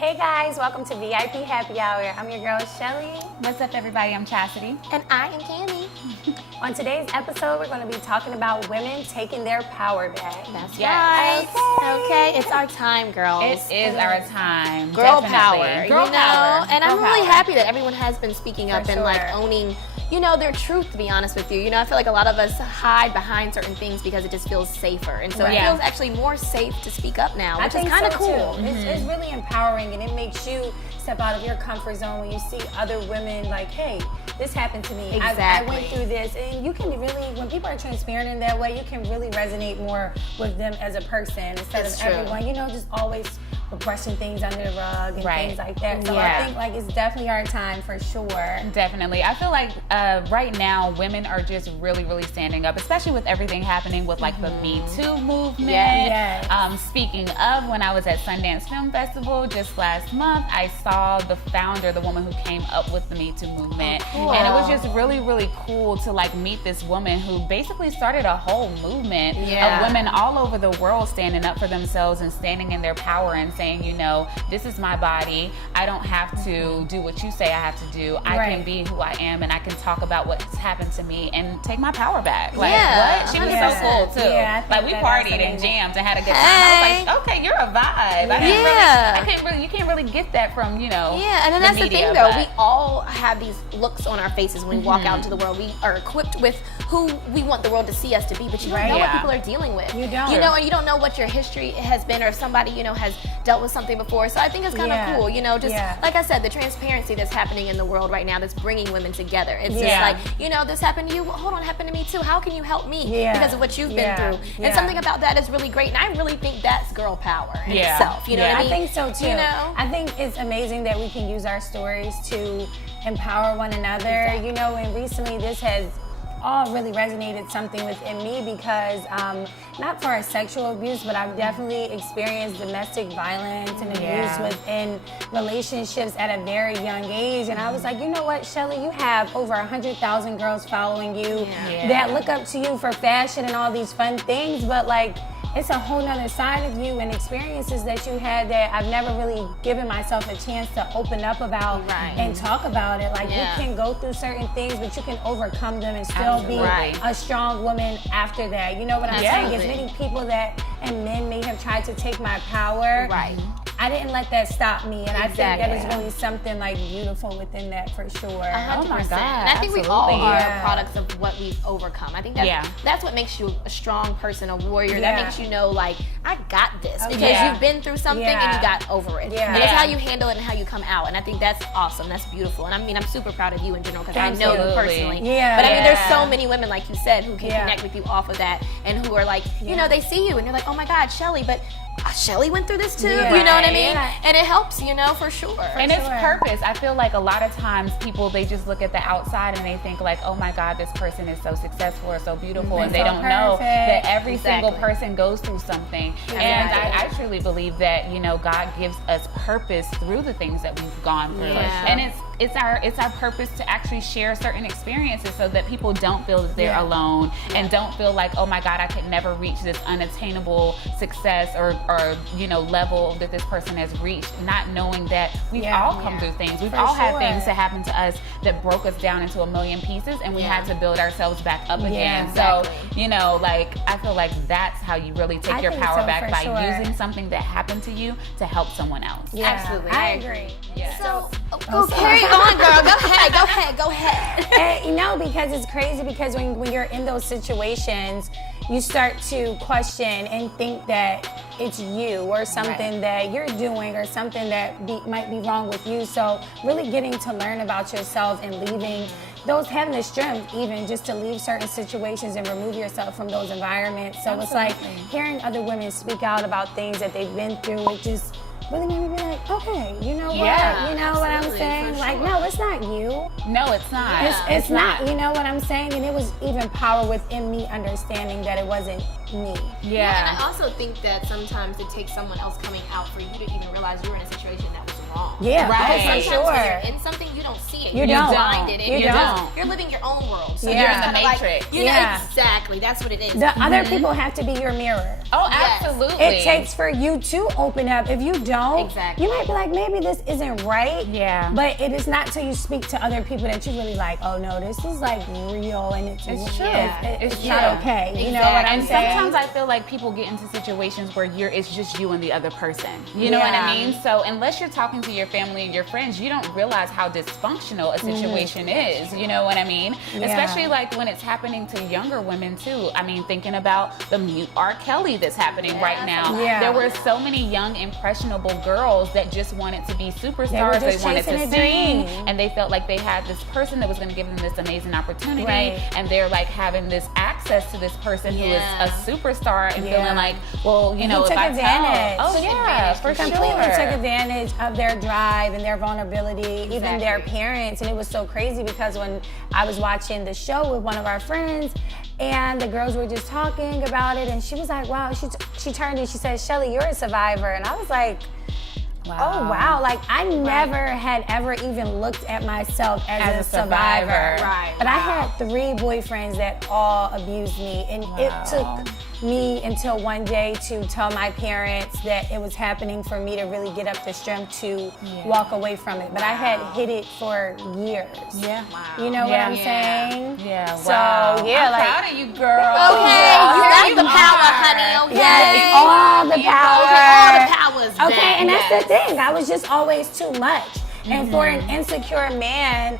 Hey guys, welcome to VIP Happy Hour. I'm your girl, Shelly. What's up, everybody? I'm Chasity. And I am Cammi. On today's episode, we're going to be talking about women taking their power back. That's Yes. right. Okay, it's our time, girls. It is our time. Girl Definitely. power. Girl you know? power. And I'm Girl really power. happy that everyone has been speaking up For and like sure. owning, you know, their truth, to be honest with you. You know, I feel like a lot of us hide behind certain things because it just feels safer. And so Right. it feels actually more safe to speak up now, I which is think kind of so, cool. too. It's really empowering, and it makes you step out of your comfort zone when you see other women like, hey, this happened to me. I Exactly. went through this. And you can really, when people are transparent in that way, you can really resonate more with them as a person instead It's of true. everyone, you know, just always brushing things under the rug and Right. things like that. So Yeah. I think like it's definitely our time for sure. Definitely. I feel like right now women are just really, really standing up, especially with everything happening with like the METOO movement. Yes. Speaking of, when I was at Sundance Film Festival just last month, I saw the founder, the woman who came up with the METOO movement. Oh, cool. And it was just really, really cool to like meet this woman who basically started a whole movement Yeah. of women all over the world standing up for themselves and standing in their power and saying, you know, this is my body. I don't have to do what you say I have to do. I Right. can be who I am, and I can talk about what's happened to me and take my power back. Like, Yeah, what? She was 100%. so cool too. Yeah, I think like we that partied that's and amazing. jammed and had a good time. I Hey. was like, okay, you're a vibe. I didn't Yeah. really, I can't really, you can't really get that from, you know. Yeah, and then that's the media, thing, though. but- We all have these looks on our faces when we walk out into the world. We are equipped with who we want the world to see us to be, but you don't Right. know what Yeah. people are dealing with. You don't. You know, and you don't know what your history has been, or if somebody, you know, has dealt with something before. So I think it's kind of Yeah. cool, you know, just Yeah. like I said, the transparency that's happening in the world right now that's bringing women together. It's just Yeah. like, you know, this happened to you. Well, hold on, it happened to me too. How can you help me Yeah. because of what you've been Yeah. through? Yeah. And something about that is really great. And I really think that's girl power in Yeah. itself. You know Yeah. what I I mean? think so too. You know? I think it's amazing that we can use our stories to empower one another. Exactly. You know, and recently this has all really resonated something within me because not for sexual abuse, but I've definitely experienced domestic violence and abuse Yeah. within relationships at a very young age. And I was like, you know what, Shelly, you have over 100,000 girls following you Yeah. that look up to you for fashion and all these fun things, but like, it's a whole nother side of you and experiences that you had that I've never really given myself a chance to open up about Right. and talk about it. Like Yeah. you can go through certain things, but you can overcome them and still be Absolutely. a strong woman after that. You know what I'm Yeah. saying? As many people that and men may have tried to take my power. Right. I didn't let that stop me, and I think that is Exactly. really something like beautiful within that for sure. 100%. God, And I think we all absolutely. are Yeah. products of what we've overcome. I think that's, Yeah. that's what makes you a strong person, a warrior. Yeah. That makes you know, like, I got this. Because Yeah. you've been through something and Yeah. you got over it. Yeah. And it's Yeah. how you handle it and how you come out. And I think that's awesome. That's beautiful. And I mean, I'm super proud of you in general because I know you Absolutely. personally. Yeah. But I mean, there's Yeah. so many women, like you said, who can Yeah. connect with you off of that and who are like, you Yeah. know, they see you and they're like, oh my God, Shelly, but Shelly went through this too. Yeah. You know what I mean? Yeah. And it helps, you know, for sure. And it's sure. purpose. I feel like a lot of times people, they just look at the outside and they think like, oh my God, this person is so successful or so beautiful, and they so don't know perfect. that every single Exactly. person goes through something. And Exactly. I truly believe that, you know, God gives us purpose through the things that we've gone through. Yeah. And it's our purpose to actually share certain experiences so that people don't feel that they're Yeah. alone and don't feel like, oh my God, I could never reach this unattainable success or you know, level that this person has reached, not knowing that we've Yeah. all come Yeah. through things. We've For all had sure. things that happened to us that broke us down into a million pieces, and we Yeah. had to build ourselves back up again. exactly. So, you know, like, I feel like that's how you really take I your think power so, back, for by sure. using something that happened to you to help someone else. Yeah, Absolutely. I I agree. Yeah. So, sorry. carry on, girl. Go ahead. And, you know, because it's crazy because when you're in those situations, you start to question and think that it's you or something that you're doing or something that might be wrong with you. So really getting to learn about yourself and leaving those, having the strength even just to leave certain situations and remove yourself from those environments. So it's like hearing other women speak out about things that they've been through, it just really made me be like, okay, you know what? Yeah, You know what I'm absolutely, saying? for Like, sure. no, it's not you. No, it's not. It's not, you know what I'm saying? And it was even power within me understanding that it wasn't me. Yeah. And I also think that sometimes it takes someone else coming out for you to even realize you were in a situation that was wrong. Yeah, Right. Sometimes for sure. when you're in something, you don't don't see it. You You're don't. blinded. You You're don't. You're living your own world. So Yeah. you're You're in the kinda like, matrix. you know, Yeah. exactly. That's what it is. The other people have to be your mirror. Oh, Yes. absolutely. It takes for you to open up. If you don't, Exactly. you might be like, maybe this isn't right. Yeah. But it is not till you speak to other people that you really like, oh no, this is like real and it's true. It's It's not true. okay. You know what I'm And saying? sometimes I feel like people get into situations where it's just you and the other person. You know what Yeah. I mean? So unless you're talking to your family and your friends, you don't realize how dysfunctional a situation is. You know what I mean? Yeah. Especially like when it's happening to younger women too. I mean, thinking about the mute R. Kelly that's happening right now. Yeah. There were so many young, impressionable girls that just wanted to be superstars. They just wanted to chasing a sing, dream. and they felt like they had this person that was going to give them this amazing opportunity, Right. and they're like having this access to this person who is Yeah. a superstar and Yeah. feeling like, well, you And know, he if took I advantage. tell, oh Took yeah, advantage. for completely sure. took advantage of their drive and their vulnerability, even their Exactly. parents. And it was so crazy because when I was watching the show with one of our friends and the girls were just talking about it and she was like, wow, she turned and she said, Shelly, you're a survivor. And I was like, oh wow, like I never had ever even looked at myself as a survivor. Right. But I had 3 boyfriends that all abused me, and it took me until one day to tell my parents that it was happening for me to really get up the strength to walk away from it. But I had hid it for years. Yeah. You know what I'm saying? Yeah. So Wow. yeah, I'm like proud of you, girl. Okay, you got the power, honey. Okay. yes, all the power. Okay, all the power is Okay, back. and that's the thing. I was just always too much. And for an insecure man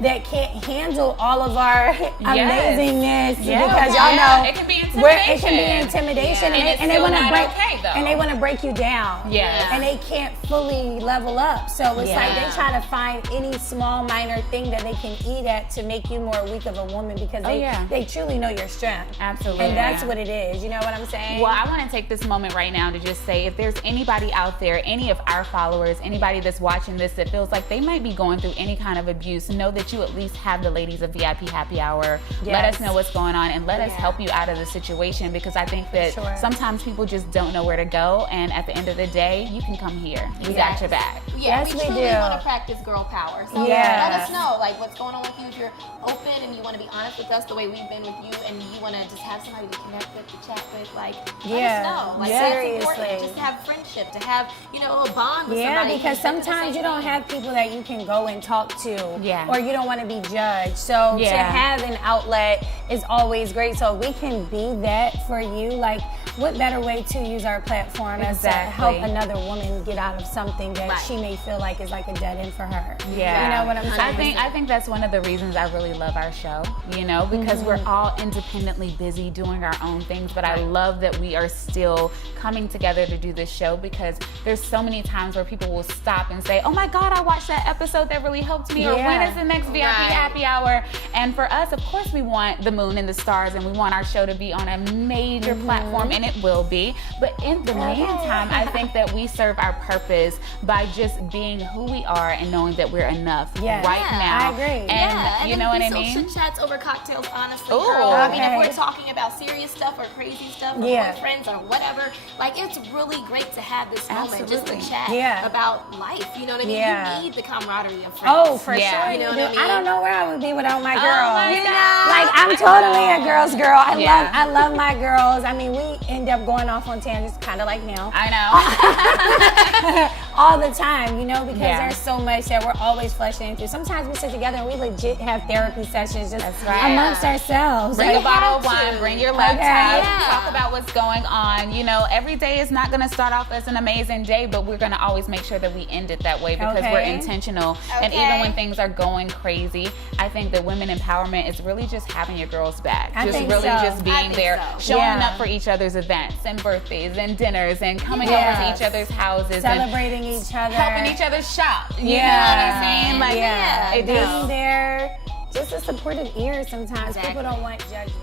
that can't handle all of our amazingness, because y'all know it can be it can be intimidation, And it's and they still want to not break, okay, though. and they want to break you down. Yes. and they can't fully level up. So it's like Yeah. they try to find any small minor thing that they can eat at to make you more weak of a woman because they truly know your strength. Absolutely. And that's what it is. You know what I'm saying? Well, I want to take this moment right now to just say if there's anybody out there, any of our followers, anybody that's watching this that feels like they might be going through any kind of abuse, know that you at least have the ladies of VIP Happy Hour. Let us know what's going on and let us help you out of the situation, because I think that sometimes people just don't know where to go, and at the end of the day, you can come here. We got your back. Yeah, Yes, we we truly do. want to practice girl power. So Yes. let us know, like, what's going on with you. If you're open and you want to be honest with us the way we've been with you, and you want to just have somebody to connect with, to chat with, like, let us know. Like, that's important. Seriously. Just to have friendship, to have, you know, a little bond with somebody. Yeah, because who's thinking the sometimes same you don't thing. have people that you can go and talk to, Yeah. or you don't want to be judged. So to have an outlet is always great. So we can be that for you. Like, what better way to use our platform as to help another woman get out of something that she may feel like is like a dead end for her? Yeah. You know what I'm saying? I think that's one of the reasons I really love our show, you know, because we're all independently busy doing our own things, but I love that we are still coming together to do this show, because there's so many times where people will stop and say, oh my God, I watched that episode that really helped me, or when is the next VIP Happy Hour? And for us, of course, we want the moon and the stars, and we want our show to be on a major platform, and it will be. But in the meantime, I think that we serve our purpose by just being who we are and knowing that we're enough right now. I agree. And you know what I mean? Chit chats over cocktails, honestly. Ooh, girl. I mean, okay. if we're talking about serious stuff or crazy stuff, or boyfriends or whatever, like, it's really great to have this moment just to chat about life. You know what I mean? You need the camaraderie of friends. Oh, for sure. You know what I mean? I don't know where I would be without my girls. my God. Like, I'm totally a girl's girl. I love my girls. I mean, we end up going off on tangents, kind of like now. I know. All the time, you know, because there's so much that we're always fleshing through. Sometimes we sit together and we legit have therapy sessions just amongst ourselves. Bring Like, a bottle of wine, bring your laptop, Okay. talk about what's going on. You know, every day is not going to start off as an amazing day, but we're going to always make sure that we end it that way, because we're intentional. And even when things are going crazy, I think that women empowerment is really just having your girls back. Just being there, showing up for each other's events and birthdays and dinners and coming over to each other's houses, celebrating each other, helping each other shop. You know what I'm saying? Like, being there, just a supportive ear sometimes. People don't want judgment.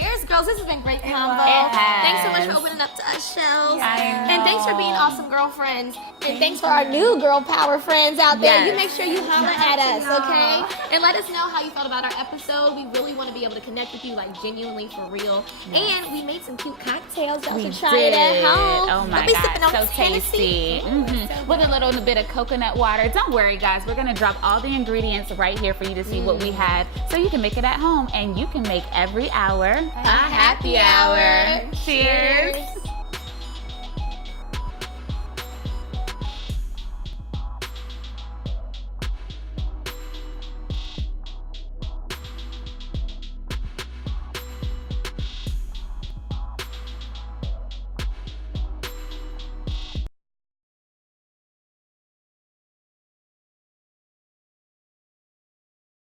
Cheers, girls. This has been great combo. It has. Thanks so much for opening up to us, Shells. And thanks for being awesome girlfriends. And thanks for our new girl power friends out there. You make sure you holler at us, okay? And let us know how you felt about our episode. We really want to be able to connect with you, like genuinely for real. And we made some cute cocktails. Y'all can try it at home. Oh my God, so tasty. With a little bit of coconut water. Don't worry, guys. We're gonna drop all the ingredients right here for you to see what we had, so you can make it at home, and you can make every hour a happy hour. Cheers.